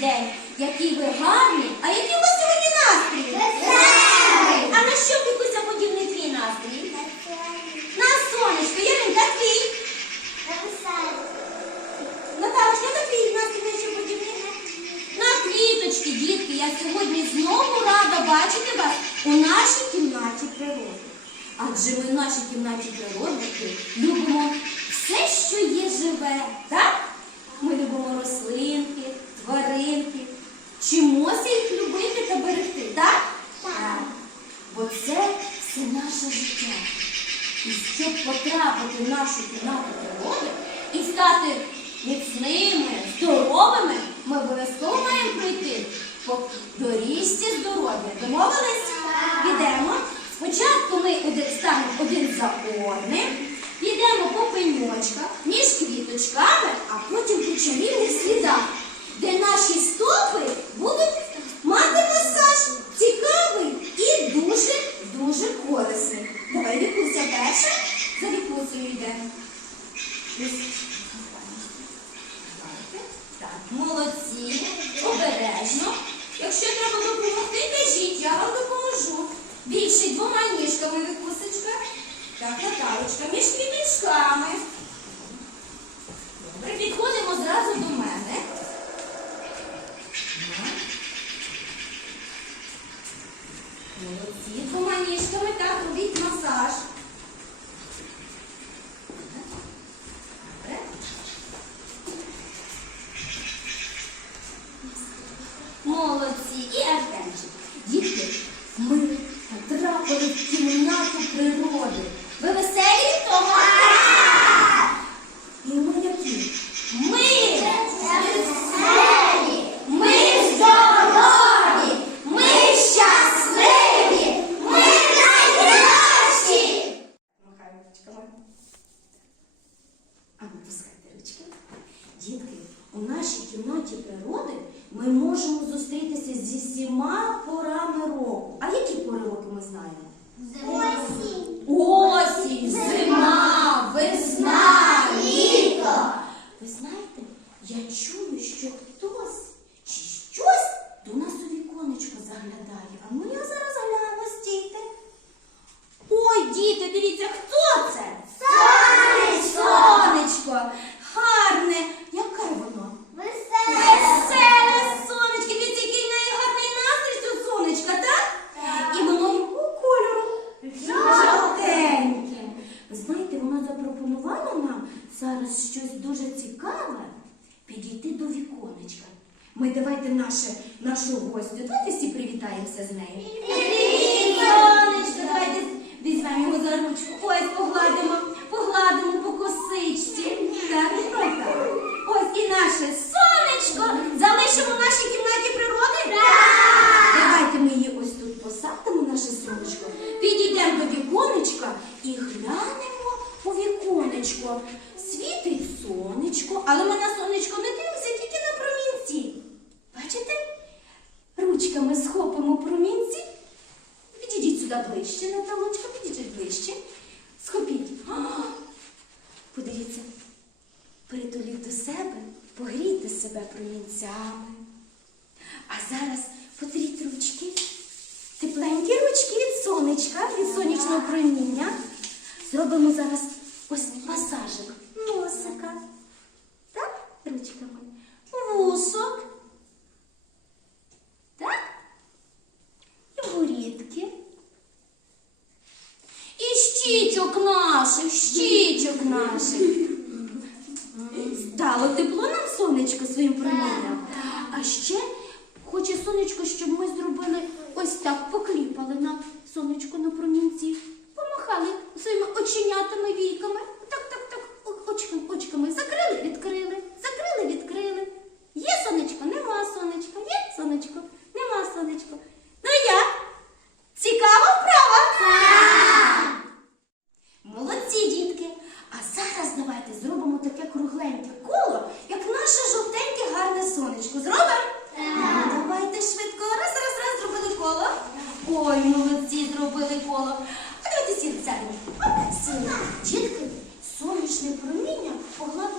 день. Який ви гарний. А який у вас сьогодні настрій? Веселий. А на що Вікуся подібний твій настрій? На сонечко, Яринка, твій. Наталочка, на твій настрій на що подібний? На квіточки, дітки, я сьогодні знову рада бачити вас у нашій кімнаті природи. Адже ми в нашій кімнаті природи любимо все, що є живе, так? Ми любимо рослинки, тваринки. Вчимося їх любити та берегти, так? Так. Бо це все наше життя. І щоб потрапити в нашу кімнату природи і стати міцними, здоровими, ми обов'язково маємо пройти по доріжці здоров'я. Домовились? Підемо. Спочатку ми станемо один за одним, підемо по пеньочках, між квіточками, а потім по слідах, де наші стопи будуть мати масаж цікавий і дуже-дуже корисний. Давай Вікуся перша, за Вікусею йдемо. Так, молодці, обережно. Якщо треба допомогти, кажіть, я вам допоможу. Більше двома ніжками Вікусечка. Так, Наталочка, між квіточками. Добре, підходимо зразу до мене. Молодці, двома ніжками, так, робіть масаж. Добре. Молодці. І Артемчик. Дітки, ми потрапили в кімнату природи. Ви веселі від того? І ми які? Ми веселі, ми здорові, ми щасливі, ми найкращі. Махаємо ручками. А ну пускайте ручки. Дітки, у нашій кімнаті природи ми можемо зустрітися зі всіма порами року. А які пори року ми знаємо? Осінь, зима, весна, літо. Ви знаєте, я чую, що хтось чи щось до нас у віконечко заглядає. А ну я зараз гляну, стійте. Ой, діти, дивіться, хто це? Сонечко. Гарне. Яке воно? Веселе сонечко. Дивіться, який в неї гарний настрій цього сонечка, так? І воно якого кольору? Жовтеньке. Ви знаєте, воно запропонувало нам зараз щось дуже цікаве підійти до віконечка. Ми давайте наше, нашу гостю. Давайте всі привітаємося з нею. Привіт, сонечко! Давайте візьмемо його за ручку. Ось погладимо, погладимо по косичці. Так, так. Ось і наше сонечко залишимо в нашій кімнаті природи. Давайте ми її ось тут посадимо, наше сонечко. Підійдемо до віконечка і глянемо у віконечко. Світить сонечко, але ми на сонечко не дивимося, тільки на промінці. Бачите? Ручками схопимо промінці. Підійдіть сюди ближче, Наталочка, підійдіть ближче. Схопіть. Подивіться, притуліть до себе, погрійте себе промінцями. А зараз потріть ручки. Тепленькі ручки від сонечка, від сонячного проміння. Зробимо зараз ось масажик носика. Так, ручками. Вусок. Так? І бурітки. І щічок наших, щічок наших. Стало тепло нам сонечко своїм промінням. А ще хоче сонечко, щоб ми зробили ось так, покліпали на сонечко на промінці, помахали своїми оченятами, війками. Так, так, так, о- очками, очками. Закрили, відкрили, закрили, відкрили. Є сонечко, нема сонечка, є сонечко, нема сонечко. Ну як? Цікава вправа? Молодці, дітки! А зараз давайте зробимо таке кругленьке коло, як наше жовтеньке гарне сонечко. Зробимо? Ну, Давайте швидко. Раз, раз, раз, зробили коло. Ой, молодці, зробили коло. А давайте сіли сядемо. Сіли. Дітки, сонячне проміння погладило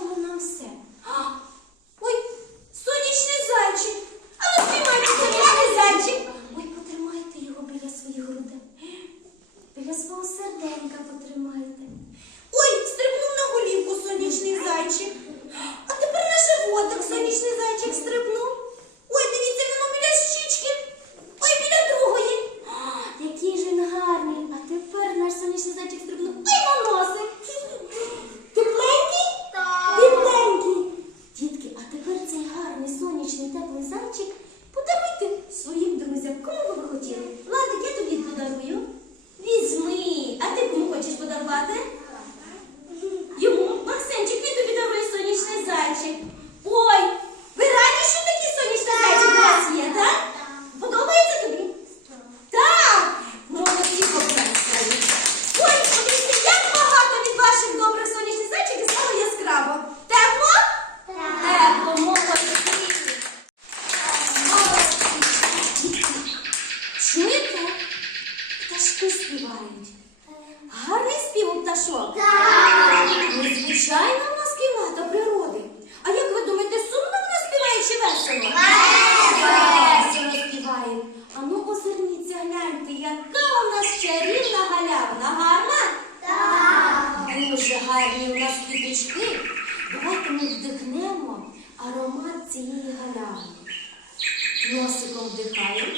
вдихаємо,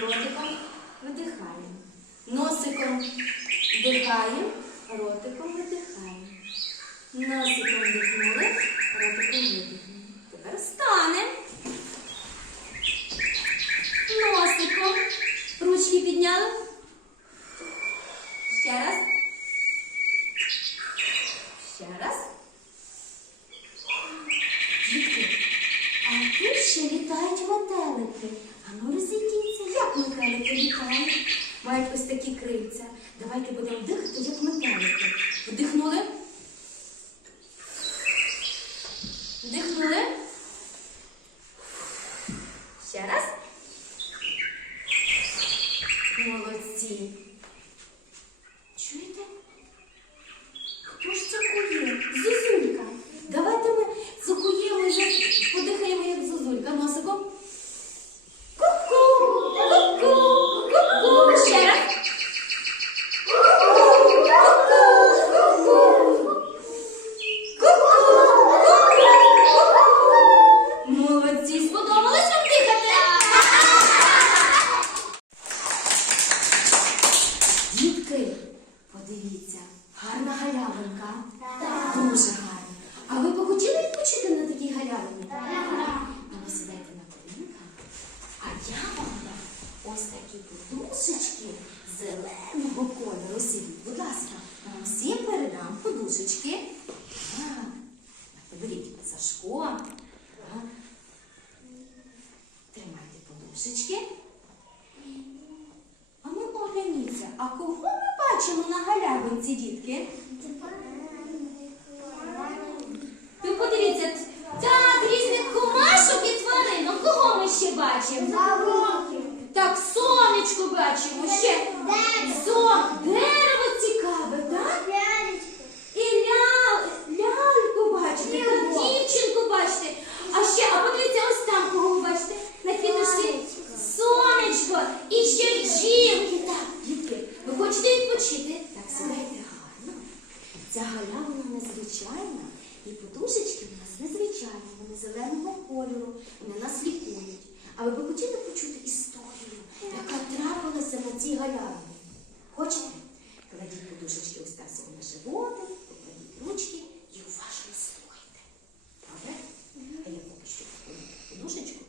ротиком видихаємо. Носиком вдихаємо, ротиком видихаємо. Носиком вдихнули, ротиком видихнули. Тепер встанемо. Носиком. Ручки підняли. Ще раз. Ще раз. Дітки, а тут ще літають метелики. А ну розійдіться, як метелики літають. Мають ось такі крильця. Давайте будемо дихати, як метелики. Вдихнули. Вдихнули. Ще раз. Молодці. Чуєте? Хто ж це кує? Зозулька. Давайте ми закуємо і за- подихаємо, як зозулька. Носиком. Ку-ку, ку-ку, ку-ку. Ще раз. Ку-ку, ку-ку, ку-ку. Молодці, сподобалось вам дихати? Дітки, подивіться, гарна галявинка. Дуже гарна. А ви б хотіли відпочити на такій галявині? Ну, ви сідайте на колінка. А я вам дам ось такі подушечки зеленого кольору. Сидіть, будь ласка, вам всім передам подушечки. Так. Беріть Сашко. Так. Тримайте подушечки. А ну погляніться, а кого ми бачимо на галявинці, дітки? Ви подивіться, так, різних комашок і тваринок. Кого ми ще бачимо? Так, сонечко бачимо, ще сон, дерево цікаве, так? І лял, ляльку бачите, так, дівчинку бачите. А ще, а подивіться, ось там кого ви бачите? На квіточці сонечко і ще бджілки. Так, дітки, ви хочете відпочити? Так, сідайте гарно. Ця галявина незвичайна, і подушечки у нас незвичайні, вони зеленого кольору, вони нас лікують. А ви б хотіли почути історію, яка трапилася на цій галявині? Хочете? Кладіть подушечки ось так собі на животик, покладіть ручки і уважно слухайте. Добре? А я поки що покладу подушечку.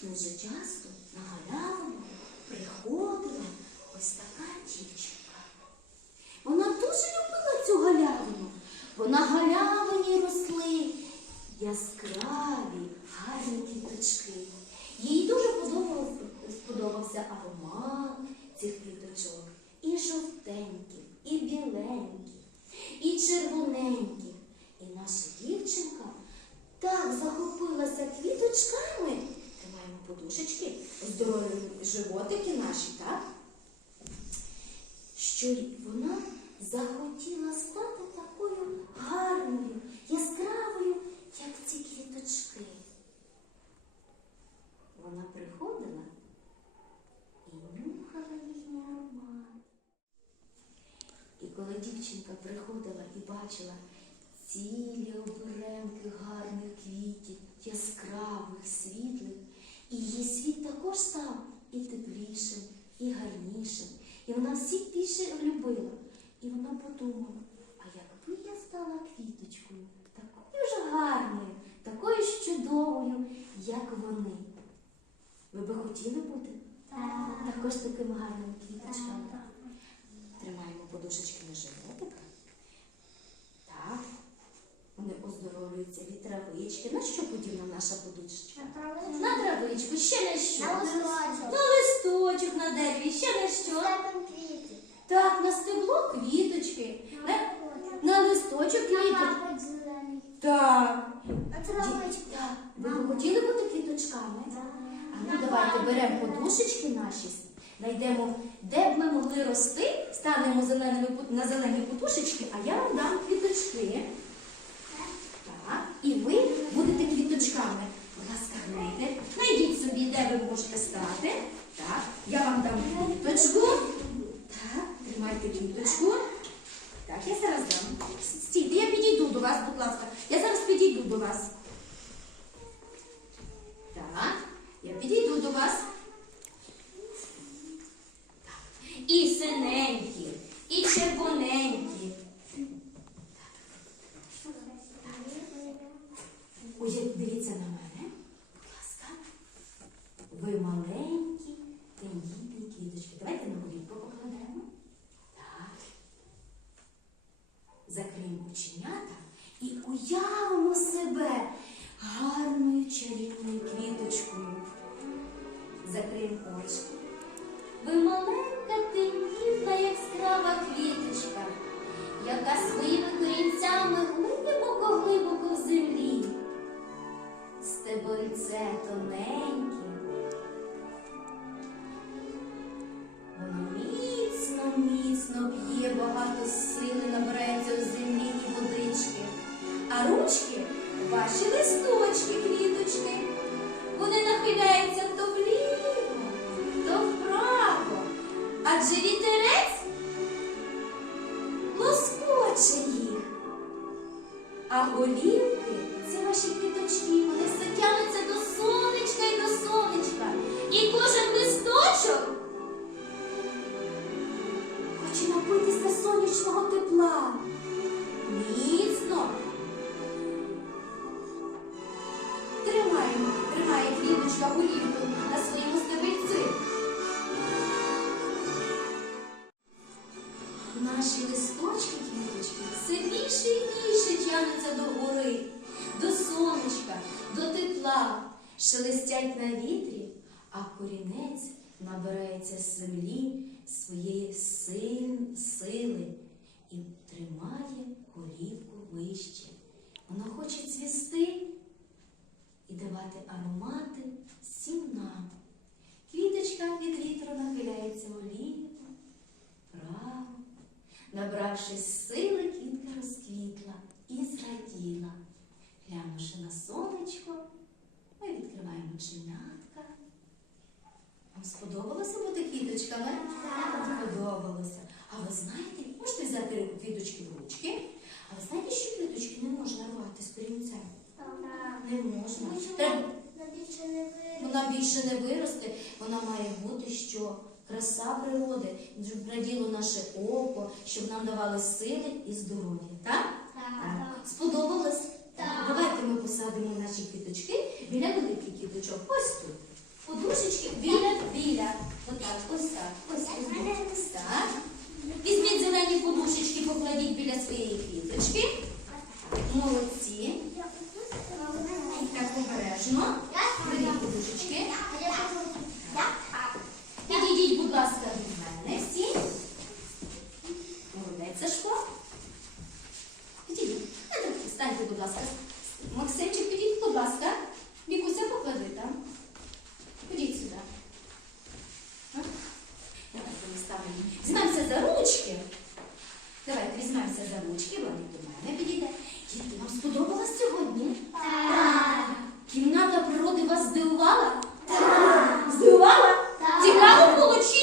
Дуже часто на галявину приходила ось така дівчинка. Вона дуже любила цю галявину, бо на галявині росли яскраві, гарні квіточки. Їй дуже подобався, сподобався аромат цих квіточок. І жовтеньких, і біленьких, і червоненьких. І наша дівчинка так захопилася квіточками. Тримаємо подушечки, здорові животики наші, так? Що вона захотіла стати такою гарною, яскравою, як ці квіточки. Вона приходила і нюхала їхній аромат. І коли дівчинка приходила і бачила цілі оберемки гарних квітів, яскравих, світлих, і її світ також став і теплішим, і гарнішим. І вона всіх більше любила. І вона подумала, а якби я стала квіточкою, такою ж гарною, такою ж чудовою, як вони. Ви би хотіли бути? Також такими гарними квіточками. На животика. Так. Вони оздоровлюються від травички. На що подібна наша подушечка? На травичку, ще на що? На листочок на дереві, ще на що? Так, на стебло квіточки. На, на листочок квіточки. Так. Ді- так. Ви б хотіли бути квіточками? А ну давайте беремо подушечки наші, знайдемо, де б ми могли рости, станемо зеленими, на зелені подушечки, а я вам дам квіточки. І ви будете квіточками. Будь ласка. Знайдіть собі, де ви можете стати. Я вам дам квіточку. Тримайте квіточку. Так, я зараз дам. Стійте, я підійду до вас, будь ласка. Я зараз підійду до вас. Ваші листочки, квіточки. Вони нахиляються то вліво, то вправо. Адже вітерець лоскоче їх. А голівки квіточка голівку на своєму стебельці. Наші листочки, квіточки, все більше і більше тягнуться до гори, до сонечка, до тепла, шелестять на вітрі, а корінець набирається з землі своєї сил- сили і тримає голівку вище. Воно хоче цвісти і аромати всім нам. Квіточка від вітру нахиляється вліво, вправо. Набравшись сили, квітка розквітла і зраділа. Глянувши на сонечко, ми відкриваємо чинятка. Вам сподобалося бути квіточками? Так. Сподобалося. А ви знаєте, можете взяти квіточки в ручки? А ви знаєте, що квіточки не можна рвати з корінцем? Не можна. Треба вона більше не виросте, вона має бути що краса природи, щоб раділо наше око, щоб нам давали сили і здоров'я. Так? Так. Сподобалось? Так. Давайте ми посадимо наші квіточки біля великих квіточок. Ось тут. Подушечки біля, біля. Отак, ось так. Ось ось. ось так. Візьміть зелені подушечки, покладіть біля своєї квіточки. Молодці. Так обережно. Беріть подушечки. Підійдіть, будь ласка, від мене всі. Молодець, Сашко. Підійдіть. Станьте, будь ласка. Максимчик, підійдіть, будь ласка. Вікуся, поклади там. Ходіть сюди. Давайте ми ставимо. Візьмемося за ручки. Давайте візьмемося за ручки, вони до мене підійде. Діти, вам сподобалось сьогодні? Кімната природи вас здивувала? Так. Здивувала? Так. Цікаво було чи